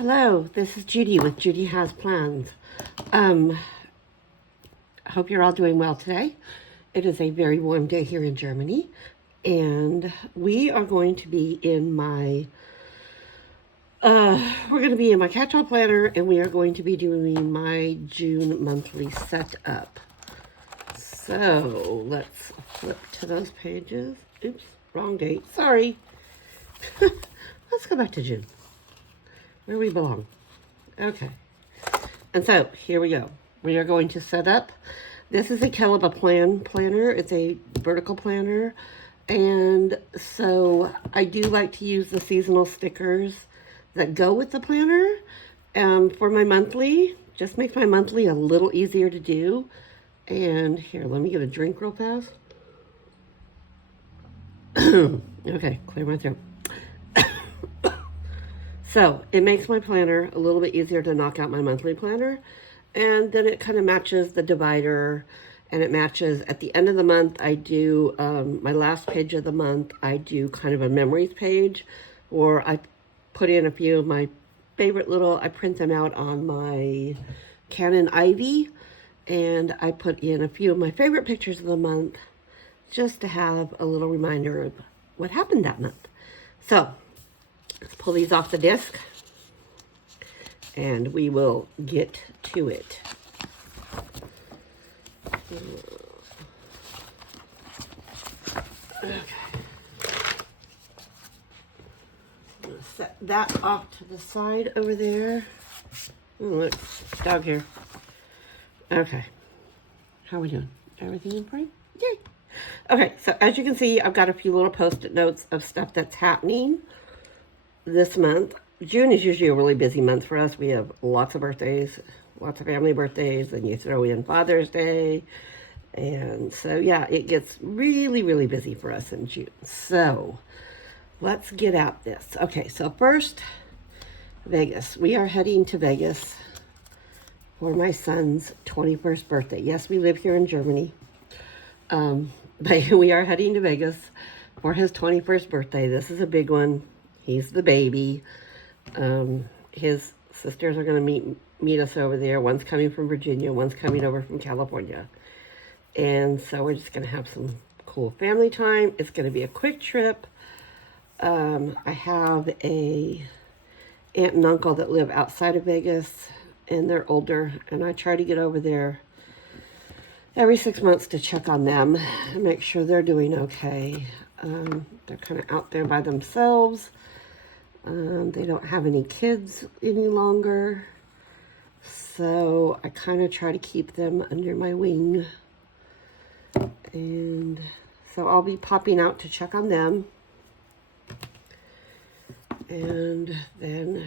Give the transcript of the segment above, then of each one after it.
Hello, this is Judy with Judy Has Plans. I hope you're all doing well today. It is a very warm day here in Germany, and we are going to be in my Catchall planner, and we are going to be doing my June monthly setup. So let's flip to those pages. Oops, wrong date. Sorry. Let's go back to June, where we belong. Okay. And so here we go. We are going to set up. This is a Caliber planner. It's a vertical planner. And so I do like to use the seasonal stickers that go with the planner for my monthly. Just makes my monthly a little easier to do. And here, let me get a drink real fast. Okay, clear my throat. So it makes my planner a little bit easier to knock out my monthly planner. And then it kind of matches the divider, and it matches at the end of the month. I do my last page of the month. I do kind of a memories page, or I put in a few of my favorite I print them out on my Canon Ivy, and I put in a few of my favorite pictures of the month just to have a little reminder of what happened that month. So let's pull these off the disc, and we will get to it. Okay. I'm going to set that off to the side over there. Oh, look, dog here. Okay. How are we doing? Everything in frame? Yay! Okay, so as you can see, I've got a few little post-it notes of stuff that's happening this month. June is usually a really busy month for us. We have lots of birthdays, lots of family birthdays, and you throw in Father's Day. And so, yeah, it gets really, really busy for us in June. So let's get at this. Okay, so first, Vegas. We are heading to Vegas for my son's 21st birthday. Yes, we live here in Germany. But we are heading to Vegas for his 21st birthday. This is a big one. He's the baby. His sisters are going to meet us over there. One's coming from Virginia. One's coming over from California. And so we're just going to have some cool family time. It's going to be a quick trip. I have a aunt and uncle that live outside of Vegas, and they're older. And I try to get over there every 6 months to check on them and make sure they're doing okay. They're kind of out there by themselves. They don't have any kids any longer, so I kind of try to keep them under my wing. And so I'll be popping out to check on them. And then,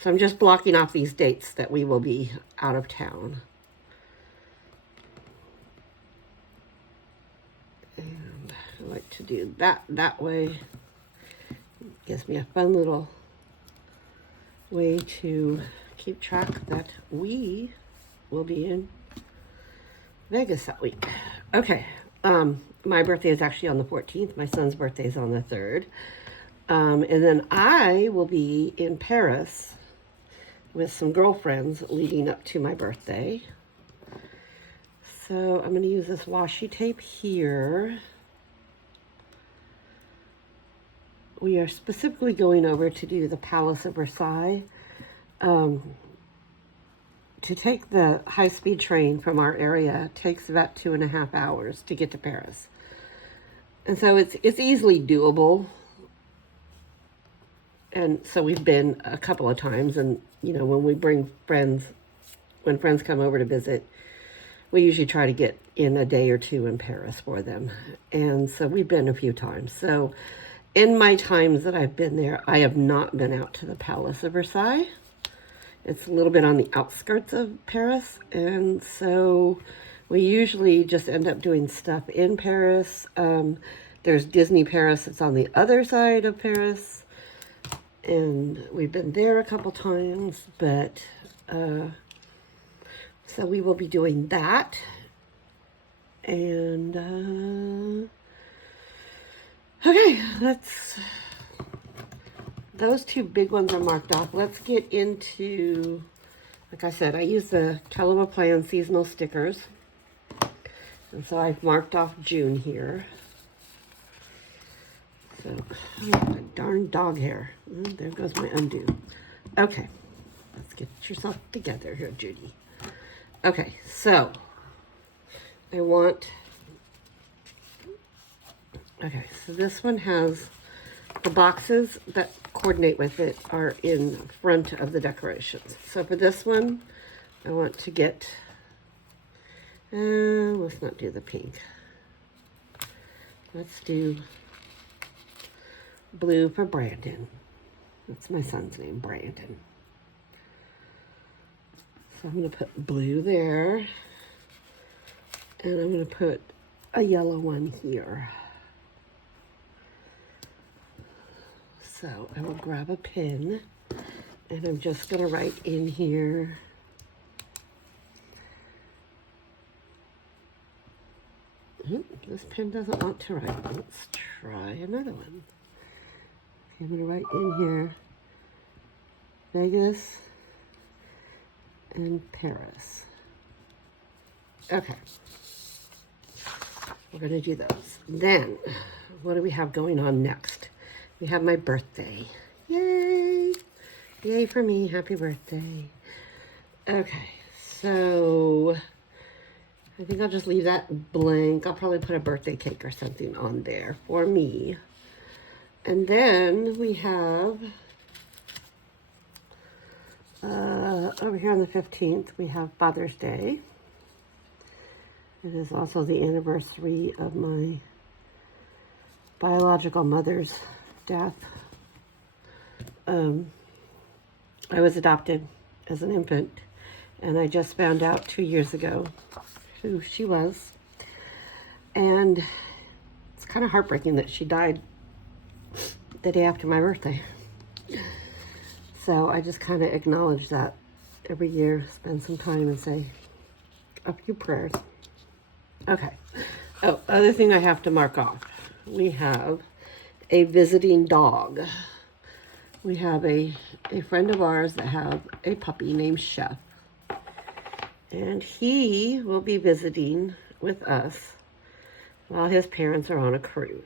so I'm just blocking off these dates that we will be out of town. And I like to do that way. Gives me a fun little way to keep track that we will be in Vegas that week. Okay, my birthday is actually on the 14th. My son's birthday is on the 3rd. And then I will be in Paris with some girlfriends leading up to my birthday. So I'm going to use this washi tape here. We are specifically going over to do the Palace of Versailles. To take the high-speed train from our area takes about 2.5 hours to get to Paris. And so it's easily doable. And so we've been a couple of times, and you know, when we bring friends, when friends come over to visit, we usually try to get in a day or two in Paris for them. And so we've been a few times. So in my times that I've been there, I have not been out to the Palace of Versailles. It's a little bit on the outskirts of Paris, and so we usually just end up doing stuff in Paris. There's Disney Paris, it's on the other side of Paris, and we've been there a couple times, but so we will be doing that. And okay, those two big ones are marked off. Let's get into, like I said, I use the Catchall Plan seasonal stickers. And so I've marked off June here. So, oh, darn dog hair. There goes my undo. Okay, let's get yourself together here, Judy. Okay, so I want, okay, so this one has the boxes that coordinate with it are in front of the decorations. So for this one, I want to get, let's not do the pink. Let's do blue for Brandon. That's my son's name, Brandon. So I'm going to put blue there. And I'm going to put a yellow one here. So I will grab a pen. And I'm just going to write in here. This pen doesn't want to write. Let's try another one. I'm going to write in here Vegas and Paris. Okay. We're going to do those. Then, what do we have going on next? We have my birthday. Yay! Yay for me. Happy birthday. Okay, so I think I'll just leave that blank. I'll probably put a birthday cake or something on there for me. And then we have, over here on the 15th, we have Father's Day. It is also the anniversary of my biological mother's death. I was adopted as an infant, and I just found out 2 years ago who she was. And it's kind of heartbreaking that she died the day after my birthday. So I just kind of acknowledge that every year, spend some time and say a few prayers. Okay. Oh, other thing I have to mark off. We have a visiting dog. We have a friend of ours that have a puppy named Chef. And he will be visiting with us while his parents are on a cruise.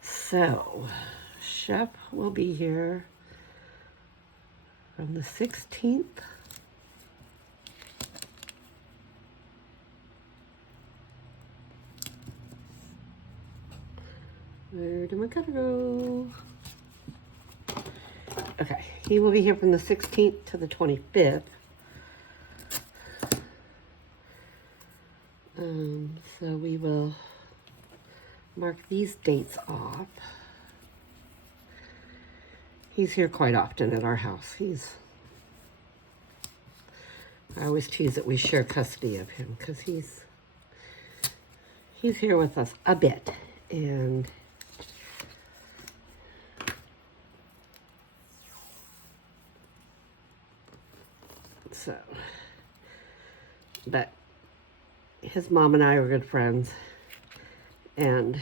So, Chef will be here from the 16th Where do my cutter go? Okay, he will be here from the 16th to the 25th. So we will mark these dates off. He's here quite often at our house. I always tease that we share custody of him because he's here with us a bit. And so, but his mom and I are good friends, and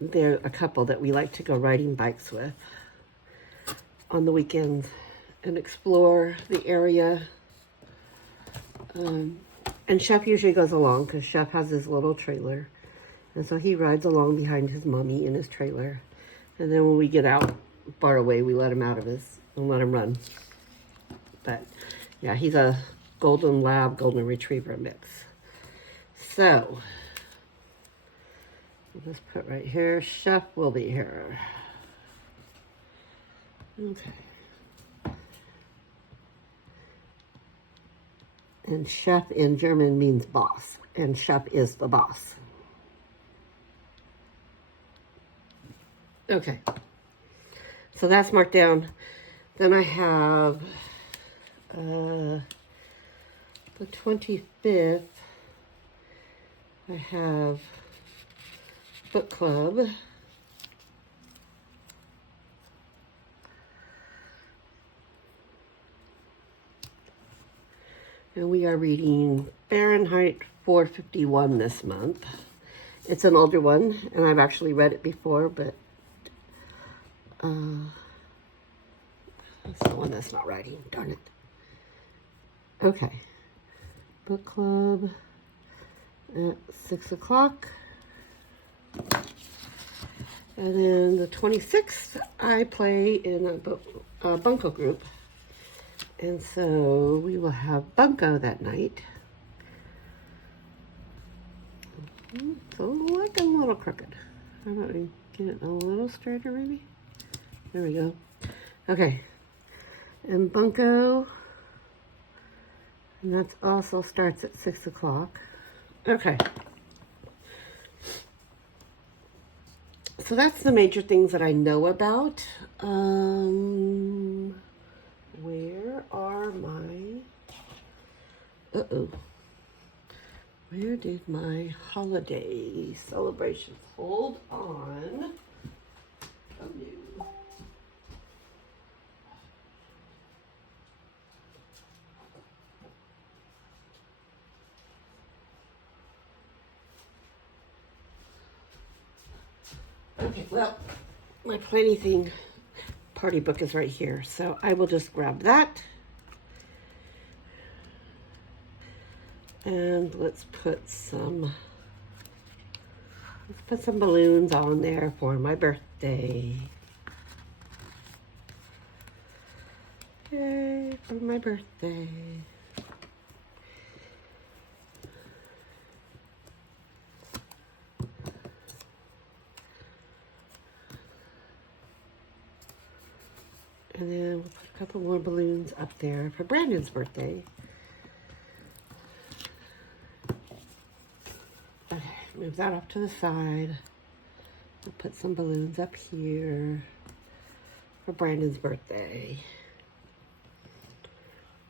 they're a couple that we like to go riding bikes with on the weekends and explore the area. And Chef usually goes along because Chef has his little trailer, and so he rides along behind his mommy in his trailer. And then when we get out far away, we let him out of his and let him run. But yeah, he's a golden lab, golden retriever mix. So we'll just put right here, Chef will be here. Okay. And Chef in German means boss, and Chef is the boss. Okay. So that's marked down. Then I have the 25th, I have book club. And we are reading Fahrenheit 451 this month. It's an older one, and I've actually read it before, but that's the one that's not writing. Darn it. Okay. Book club at 6 o'clock. And then the 26th, I play in a bunco group. And so we will have bunco that night. So like a little crooked. How about we get it a little straighter maybe? There we go. Okay. And bunco. And that also starts at 6 o'clock. Okay. So that's the major things that I know about. Where are my... Uh-oh. Where did my holiday celebrations? Hold on. Oh, no. Okay, well, my planning thing party book is right here, so I will just grab that. And let's put some balloons on there for my birthday. Yay, for my birthday. And then we'll put a couple more balloons up there for Brandon's birthday. Okay, move that up to the side. We'll put some balloons up here for Brandon's birthday.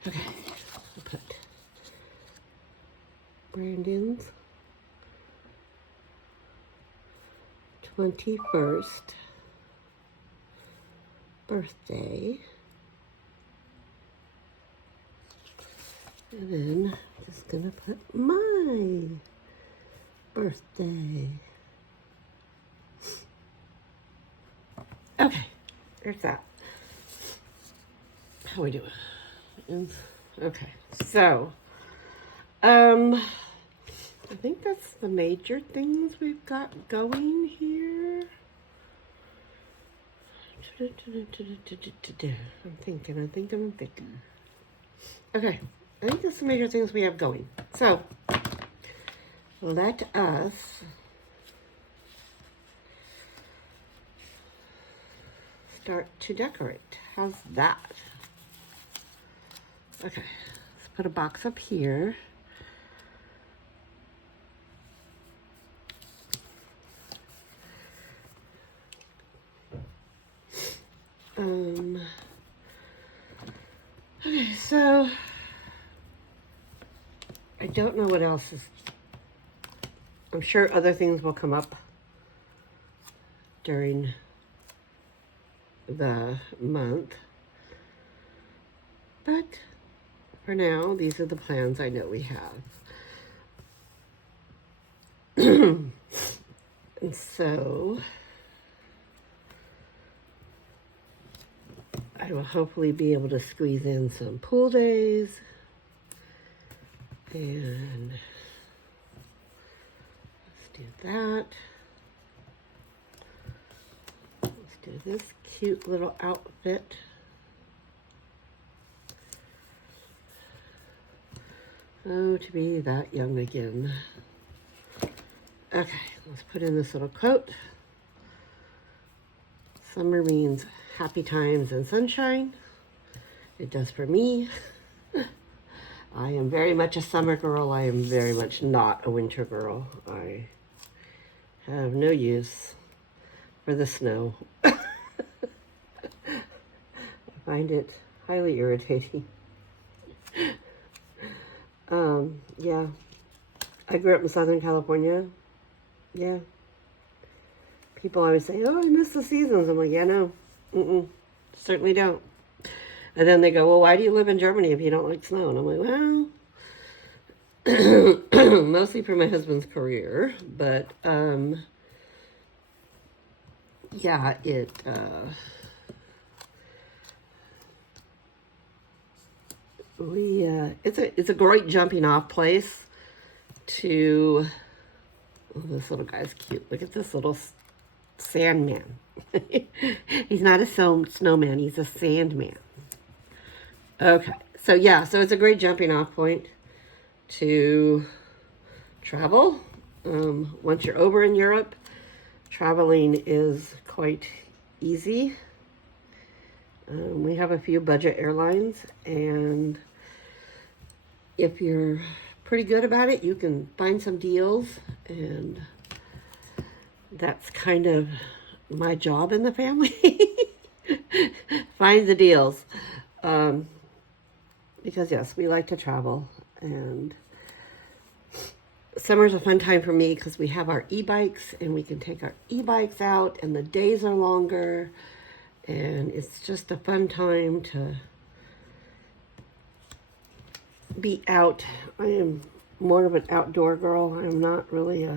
Okay, we'll put Brandon's 21st birthday. And then just gonna put my birthday. Okay, there's that. How we doing? Okay, so I think that's the major things we've got going here. I'm thinking. Okay, I think that's the major things we have going. So let us start to decorate. How's that? Okay, let's put a box up here. Okay, so I don't know what else is. I'm sure other things will come up during the month. But for now, these are the plans I know we have. And so I will hopefully be able to squeeze in some pool days. And let's do that. Let's do this cute little outfit. Oh, to be that young again. Okay, let's put in this little coat. Summer means happy times and sunshine. It does for me. I am very much a summer girl. I am very much not a winter girl. I have no use for the snow. I find it highly irritating. Yeah. I grew up in Southern California. Yeah. People always say, oh, I miss the seasons. I'm like, yeah, no. Certainly don't. And then they go, well, why do you live in Germany if you don't like snow? And I'm like, well, mostly for my husband's career, but yeah, it's a great jumping off place to. Oh, this little guy's cute. Look at this little sandman. He's not a snowman. He's a sandman. Okay, so yeah, so it's a great jumping off point to travel. Once you're over in Europe, traveling is quite easy. We have a few budget airlines, and if you're pretty good about it, you can find some deals, and that's kind of my job in the family. Find the deals. Because yes, we like to travel, and summer's a fun time for me because we have our e-bikes and we can take our e-bikes out and the days are longer, and it's just a fun time to be out. I am more of an outdoor girl. I'm not really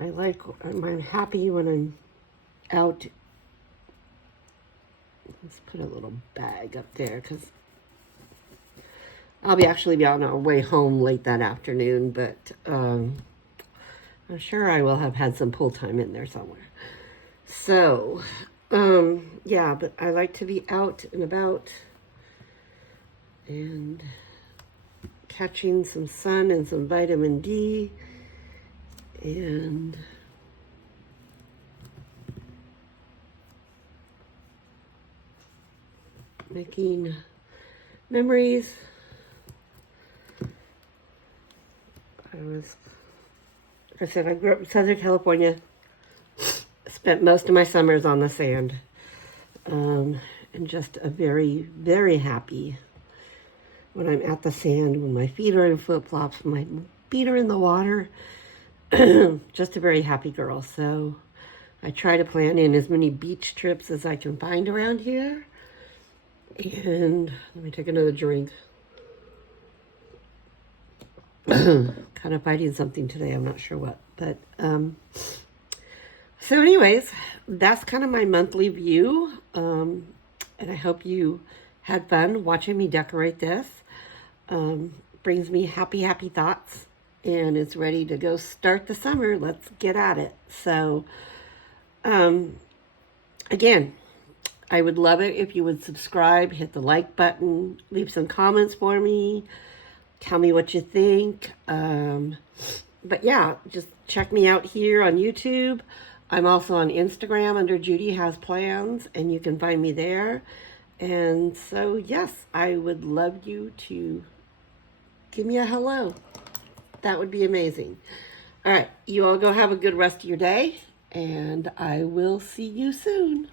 I'm happy when I'm out. Let's put a little bag up there because I'll actually be on our way home late that afternoon, but I'm sure I will have had some pull time in there somewhere. So, yeah, but I like to be out and about and catching some sun and some vitamin D and making memories. Like I said, I grew up in Southern California, spent most of my summers on the sand, and just a very, very happy when I'm at the sand, when my feet are in flip-flops, my feet are in the water. Just a very happy girl. So I try to plan in as many beach trips as I can find around here. And let me take another drink. Kind of fighting something today. I'm not sure what. But so anyways, that's kind of my monthly view. And I hope you had fun watching me decorate this. Brings me happy, happy thoughts. And it's ready to go start the summer. Let's get at it. So, again, I would love it if you would subscribe, hit the like button, leave some comments for me, tell me what you think. But yeah, just check me out here on YouTube. I'm also on Instagram under Judy Has Plans, and you can find me there. And so, yes, I would love you to give me a hello. That would be amazing. All right, you all go have a good rest of your day, and I will see you soon.